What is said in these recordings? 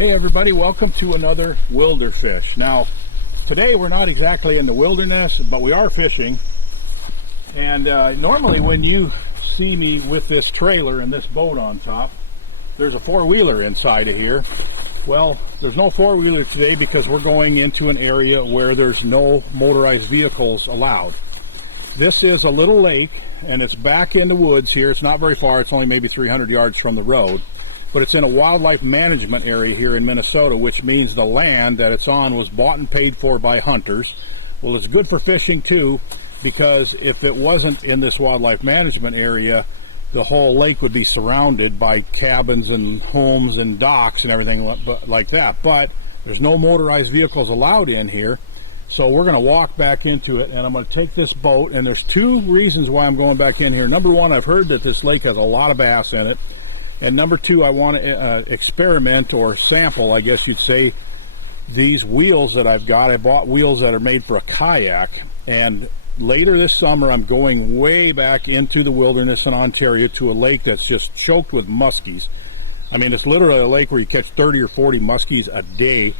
Hey everybody, welcome to another Wilderfish. Now, today we're not exactly in the wilderness, but we are fishing. And normally when you see me with this trailer and this boat on top, there's a four-wheeler inside of here. Well, there's no four-wheeler today because we're going into an area where there's no motorized vehicles allowed. This is a little lake, and it's back in the woods here. It's not very far. It's only maybe 300 yards from the road. But it's in a wildlife management area here in Minnesota, which means the land that it's on was bought and paid for by hunters. Well, it's good for fishing too, because if it wasn't in this wildlife management area, the whole lake would be surrounded by cabins and homes and docks and everything like that. But there's no motorized vehicles allowed in here, so we're going to walk back into it, and I'm going to take this boat. And there's two reasons why I'm going back in here. Number one, I've heard that this lake has a lot of bass in it. And number two, I want to experiment or sample, I guess you'd say, these wheels that I've got. I bought wheels that are made for a kayak, and later this summer I'm going way back into the wilderness in Ontario to a lake that's just choked with muskies. I mean, it's literally a lake where you catch 30 or 40 muskies a day,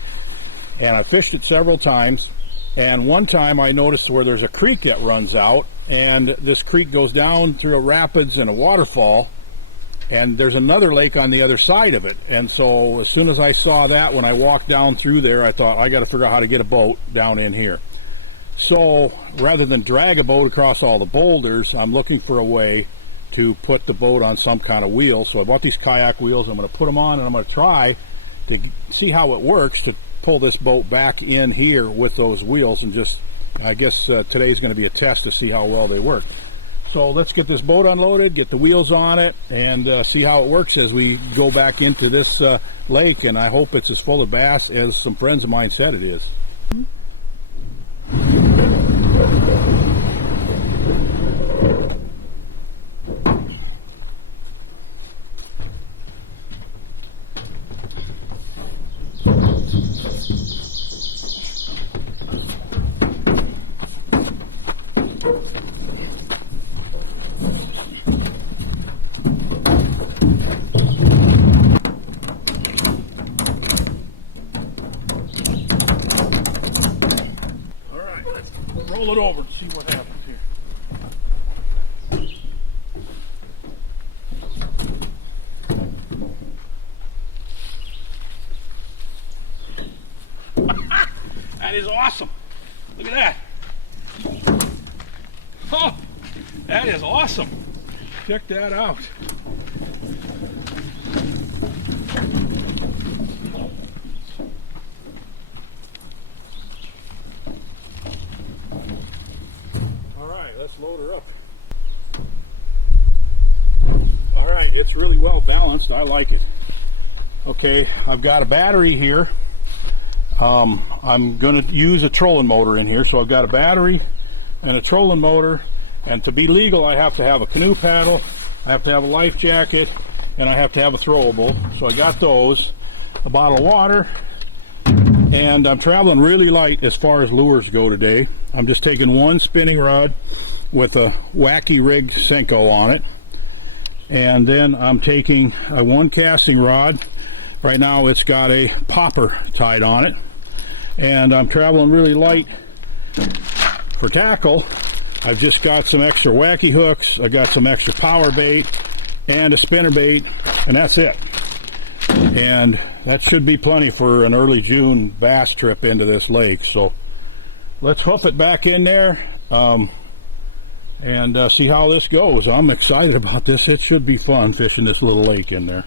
and I fished it several times. And one time I noticed where there's a creek that runs out, and this creek goes down through a rapids and a waterfall, and there's another lake on the other side of it. And so as soon as I saw that, when I walked down through there, I thought, I got to figure out how to get a boat down in here. So rather than drag a boat across all the boulders, I'm looking for a way to put the boat on some kind of wheel. So I bought these kayak wheels. I'm going to put them on, and I'm going to try to see how it works to pull this boat back in here with those wheels. And just, I guess today's going to be a test to see how well they work. So let's get this boat unloaded, get the wheels on it, and see how it works as we go back into this lake. And I hope it's as full of bass as some friends of mine said it is. Roll it over and see what happens here. That is awesome. Look at that. Oh, that is awesome. Check that out. Let's load her up. All right, it's really well balanced. I like it. Okay, I've got a battery here. I'm going to use a trolling motor in here. So I've got a battery and a trolling motor. And to be legal, I have to have a canoe paddle, I have to have a life jacket, and I have to have a throwable. So I got those, a bottle of water, and I'm traveling really light as far as lures go today. I'm just taking one spinning rod with a Wacky Rig Senko on it, and then I'm taking a one casting rod. Right now it's got a popper tied on it, and I'm traveling really light for tackle. I've just got some extra wacky hooks, I got some extra power bait and a spinner bait, and that's it. And that should be plenty for an early June bass trip into this lake. So let's hoof it back in there and see how this goes. I'm excited about this. It should be fun fishing this little lake in there.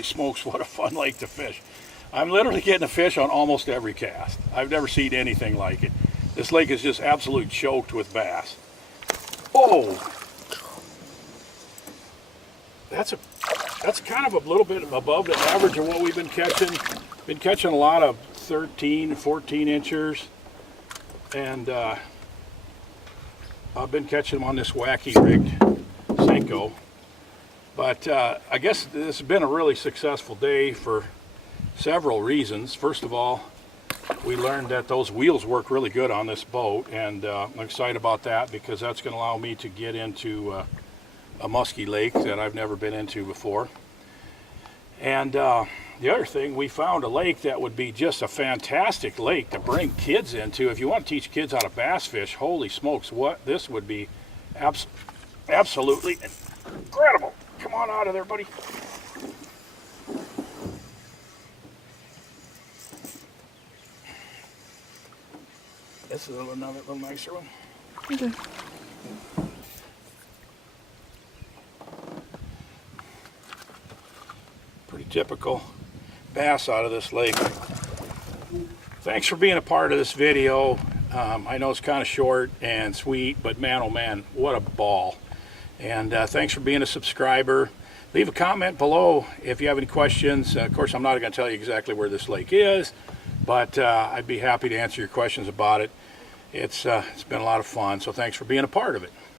Holy smokes, what a fun lake to fish. I'm literally getting a fish on almost every cast. I've never seen anything like it. This lake is just absolutely choked with bass. Oh! That's kind of a little bit above the average of what we've been catching. Been catching a lot of 13, 14 inchers. And I've been catching them on this wacky rigged Senko. But I guess this has been a really successful day for several reasons. First of all, we learned that those wheels work really good on this boat, and I'm excited about that because that's going to allow me to get into a musky lake that I've never been into before. And the other thing, we found a lake that would be just a fantastic lake to bring kids into. If you want to teach kids how to bass fish, holy smokes, what this would be absolutely incredible. Come on out of there, buddy. This is another little nicer one. Okay. Pretty typical bass out of this lake. Thanks for being a part of this video. I know it's kind of short and sweet, but man, oh man, what a ball. And thanks for being a subscriber. Leave a comment below if you have any questions. Of course, I'm not going to tell you exactly where this lake is, but I'd be happy to answer your questions about it. It's been a lot of fun, so thanks for being a part of it.